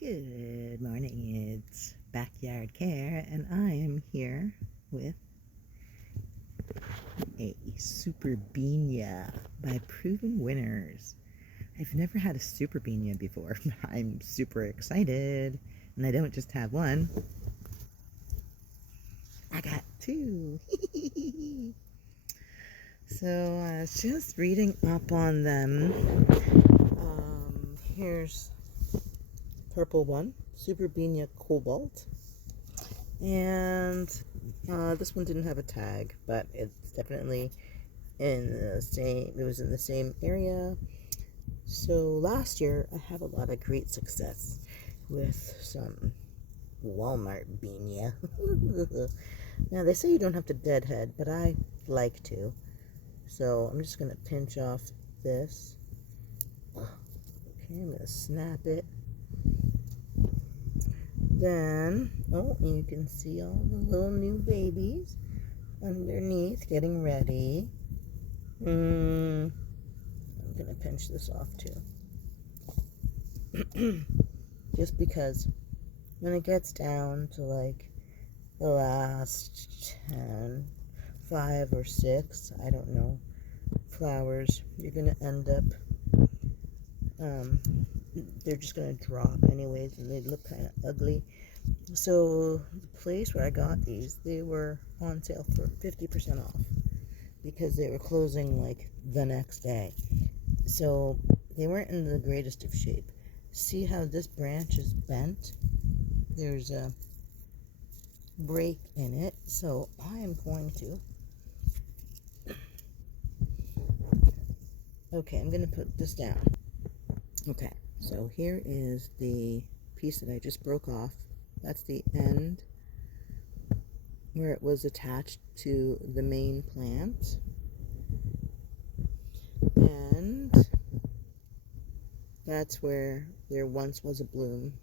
Good morning, it's Backyard Care, and I am here with a Super Beania by Proven Winners. I've never had a Super Beania before. I'm super excited, and I don't just have one. I got two. So I was just reading up on them. Here's purple one, Super Beania Cobalt, and this one didn't have a tag, but it's definitely in the same. It was in the same area. So last year I had a lot of great success with some Walmart Beania. Now they say you don't have to deadhead, but I like to. So I'm just gonna pinch off this. Okay, I'm gonna snap it. Then, you can see all the little new babies underneath getting ready. I'm going to pinch this off too. Just because when it gets down to like the last 10, 5 or 6, I don't know, flowers, you're going to end up they're just going to drop anyways, and they look kind of ugly. So the place where I got these, they were on sale for 50% off because they were closing like the next day. So they weren't in the greatest of shape. See how this branch is bent? There's a break in it. So I am going to... Okay, I'm going to put this down. Okay, so here is the piece that I just broke off. That's the end where it was attached to the main plant. And that's where there once was a bloom.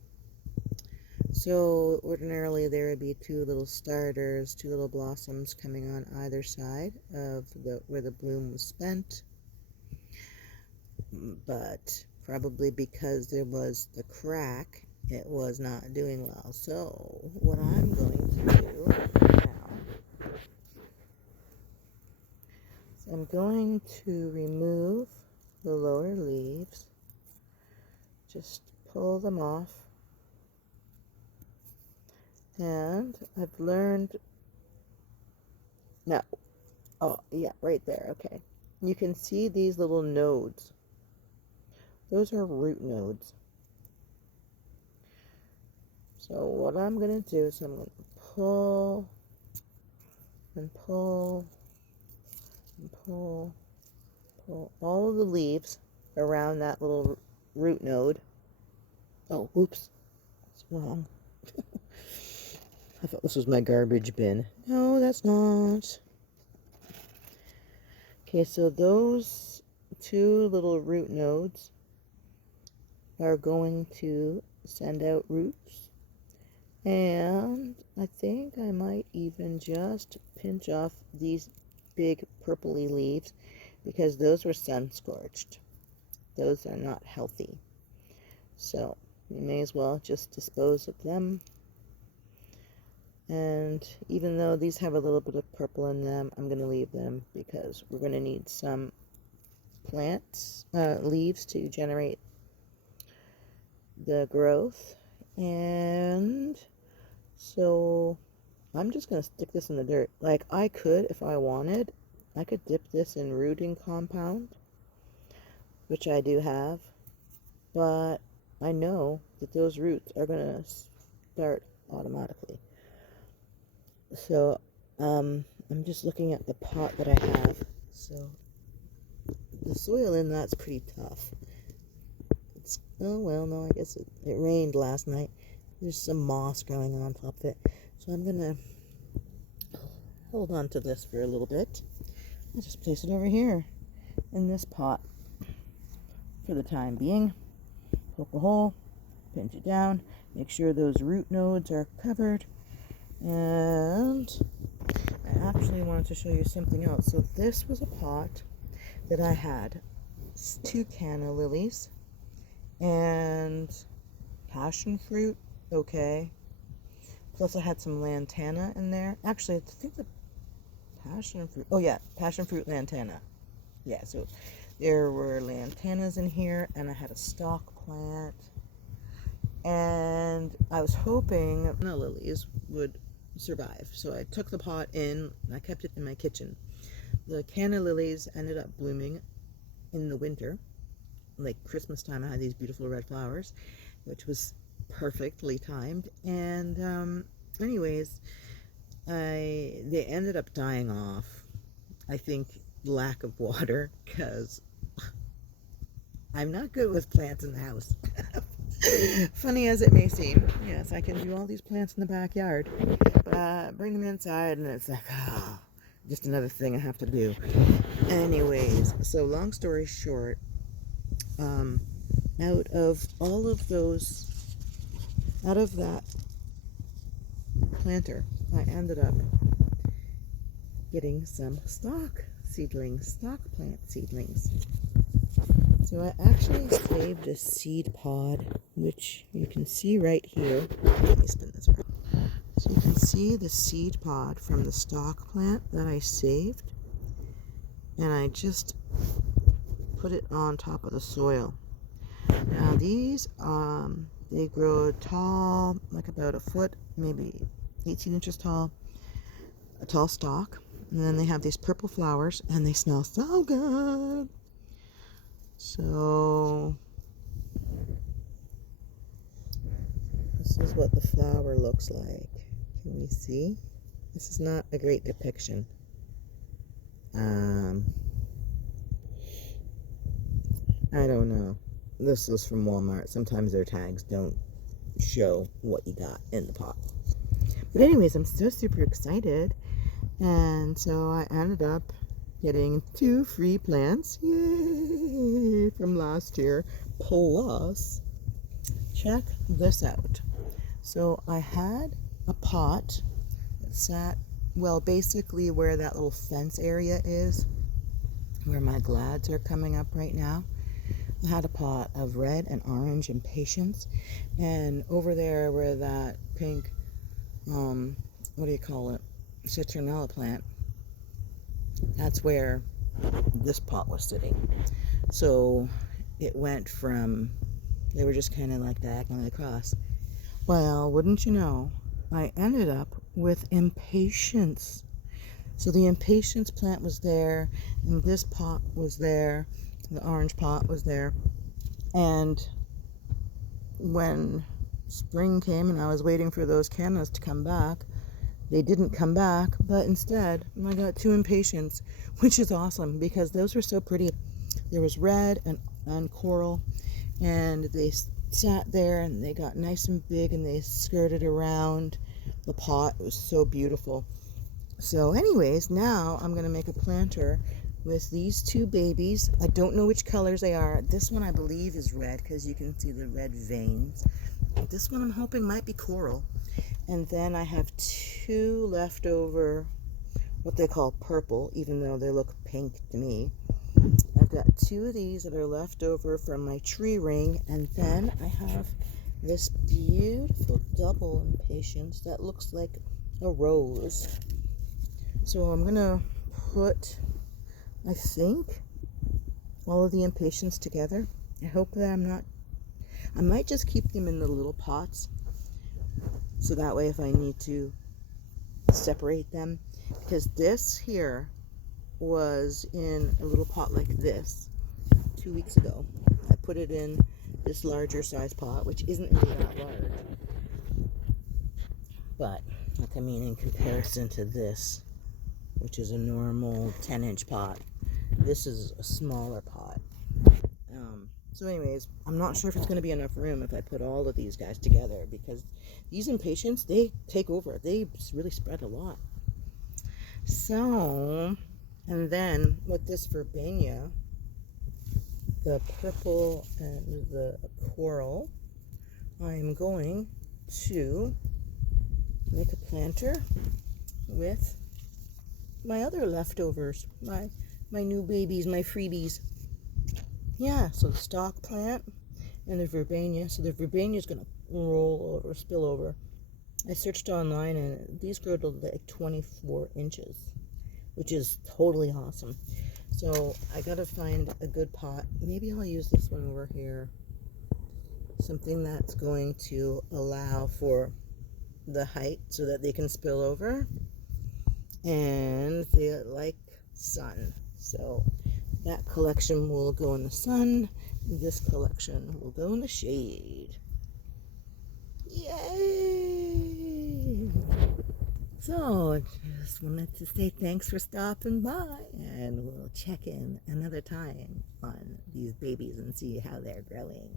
So ordinarily there would be 2 little starters, 2 little blossoms coming on either side of where the bloom was spent. But probably because there was the crack, it was not doing well. So what I'm going to do now is I'm going to remove the lower leaves, just pull them off, and I've learned now, right there, okay. You can see these little nodes. Those are root nodes. So what I'm going to do is I'm going to pull and pull and pull all of the leaves around that little root node. Oh, oops. That's wrong. I thought this was my garbage bin. No, that's not. Okay, so those 2 little root nodes are going to send out roots, and I think I might even just pinch off these big purpley leaves because those were sun scorched. Those are not healthy, so we may as well just dispose of them. And even though these have a little bit of purple in them, I'm going to leave them because we're going to need some leaves to generate the growth. And so I'm just going to stick this in the dirt. Like, I could, if I wanted, I could dip this in rooting compound, which I do have, but I know that those roots are going to start automatically. So I'm just looking at the pot that I have. So the soil in that's pretty tough. Oh, well, no, I guess it rained last night. There's some moss growing on top of it. So I'm going to hold on to this for a little bit. I'll just place it over here in this pot for the time being. Poke a hole, pinch it down, make sure those root nodes are covered. And I actually wanted to show you something else. So this was a pot that I had 2 canna lilies and passion fruit, okay. Plus I had some lantana in there. Actually, I think the passion fruit, oh yeah, passion fruit lantana. Yeah, so there were lantanas in here, and I had a stock plant. And I was hoping the lilies would survive. So I took the pot in, and I kept it in my kitchen. The canna lilies ended up blooming in the winter. Like Christmas time, I had these beautiful red flowers, which was perfectly timed. And anyways, they ended up dying off. I think lack of water, because I'm not good with plants in the house. Funny as it may seem, yes, I can do all these plants in the backyard, but bring them inside and it's like, oh, just another thing I have to do. Anyways, so long story short, out of that planter, I ended up getting some stock plant seedlings. So I actually saved a seed pod, which you can see right here. Let me spin this around. So you can see the seed pod from the stock plant that I saved. And I just put it on top of the soil. Now these, they grow tall, like about a foot, maybe 18 inches tall, a tall stalk. And then they have these purple flowers, and they smell so good. So this is what the flower looks like. Can we see? This is not a great depiction. I don't know. This was from Walmart. Sometimes their tags don't show what you got in the pot. But anyways, I'm so super excited. And so I ended up getting 2 free plants, yay, from last year. Plus, check this out. So I had a pot that sat, well, basically where that little fence area is, where my glads are coming up right now. I had a pot of red and orange impatiens, and over there where that pink, what do you call it, citronella plant, that's where this pot was sitting. So it went from, they were just kind of like diagonally across. Well, wouldn't you know, I ended up with impatiens. So the impatiens plant was there, and this pot was there, the orange pot was there. And when spring came and I was waiting for those cannas to come back, they didn't come back, but instead I got 2 impatiens, which is awesome because those were so pretty. There was red and coral, and they sat there and they got nice and big and they skirted around the pot. It was so beautiful. So anyways, now I'm going to make a planter with these 2 babies. I don't know which colors they are. This one I believe is red because you can see the red veins. This one I'm hoping might be coral. And then I have 2 leftover, what they call purple, even though they look pink to me. I've got 2 of these that are left over from my tree ring, and then I have this beautiful double impatiens that looks like a rose. So I'm gonna put, I think, all of the impatiens together. I hope that I might just keep them in the little pots, so that way if I need to separate them, because this here was in a little pot like this 2 weeks ago. I put it in this larger size pot, which isn't really that large, but like, I mean, in comparison to this, which is a normal 10-inch pot, this is a smaller pot. So anyways, I'm not sure if it's going to be enough room if I put all of these guys together, because these impatiens, they take over. They really spread a lot. So, and then with this verbena, the purple and the coral, I'm going to make a planter with my other leftovers, my new babies, my freebies. Yeah, so the stock plant and the verbena. So the verbena is going to roll over, spill over. I searched online and these grow to like 24 inches, which is totally awesome. So I gotta find a good pot. Maybe I'll use this one over here. Something that's going to allow for the height so that they can spill over. And they like sun. So that collection will go in the sun. This collection will go in the shade. Yay! So, I just wanted to say thanks for stopping by, and we'll check in another time on these babies and see how they're growing.